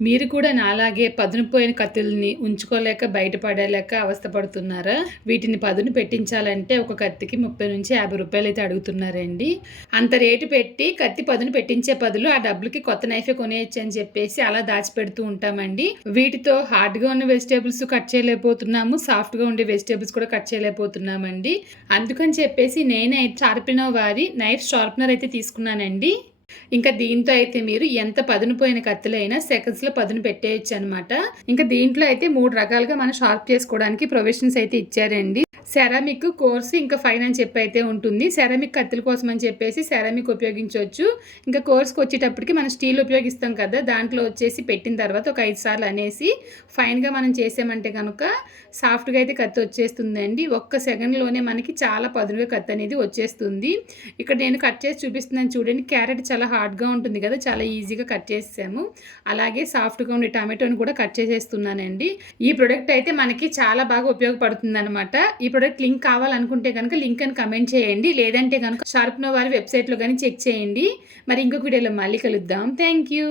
మీరు కూడా నాలాగే పదునుపోయిన కత్తుల్ని ఉంచుకోలేక బయటపడలేక అవస్థపడుతున్నారా? వీటిని పదును పెట్టించాలంటే ఒక కత్తికి ముప్పై నుంచి యాభై రూపాయలు అయితే అడుగుతున్నారండి. అంత రేటు పెట్టి కత్తి పదును పెట్టించే బదులు ఆ డబ్బులకి కొత్త నైఫే కొనేయచ్చు అని చెప్పేసి అలా దాచిపెడుతూ ఉంటామండి. వీటితో హార్డ్గా ఉన్న వెజిటేబుల్స్ కట్ చేయలేకపోతున్నాము సాఫ్ట్గా ఉండే వెజిటేబుల్స్ కూడా కట్ చేయలేకపోతున్నామండి. అందుకని చెప్పేసి నేనే షార్పినో వారి నైఫ్ షార్ప్నర్ అయితే తీసుకున్నానండి. ఇంకా దీంతో అయితే మీరు ఎంత పదును పోయిన కత్తులైనా సెకండ్స్లో పదును పెట్టేయచ్చు అనమాట ఇంకా దీంట్లో అయితే మూడు రకాలుగా మనం షార్ప్ చేసుకోవడానికి ప్రొవిషన్స్ అయితే ఇచ్చారండి. సెరామిక్ కోర్స్ ఇంకా ఫైన్ అని చెప్పి అయితే ఉంటుంది. సెరామిక్ కత్తుల కోసం అని చెప్పేసి సెరామిక్ ఉపయోగించవచ్చు ఇంకా కోర్స్కి వచ్చేటప్పటికి మనం స్టీల్ ఉపయోగిస్తాం కదా దాంట్లో వచ్చేసి పెట్టిన తర్వాత ఒక ఐదు సార్లు అనేసి ఫైన్గా మనం చేసామంటే కనుక సాఫ్ట్గా అయితే కత్తి వచ్చేస్తుందండి. ఒక్క సెకండ్లోనే మనకి చాలా పదునుగా కత్తి అనేది వచ్చేస్తుంది. ఇక్కడ నేను కట్ చేసి చూపిస్తున్నాను చూడండి క్యారెట్ చాలా హార్డ్గా ఉంటుంది కదా చాలా ఈజీగా కట్ చేసాము అలాగే సాఫ్ట్గా ఉండే టమాటోని కూడా కట్ చేసేస్తున్నానండి. ఈ ప్రొడక్ట్ అయితే మనకి చాలా బాగా ఉపయోగపడుతుంది అనమాట ఈ ప్రోడక్ట్ లింక్ కావాలనుకుంటే కనుక లింక్ అని కమెంట్ చేయండి. లేదంటే కనుక షార్ప్నో వారి వెబ్సైట్లో కానీ చెక్ చేయండి. మరి ఇంకొక వీడియోలో మళ్ళీ కలుద్దాం. Thank you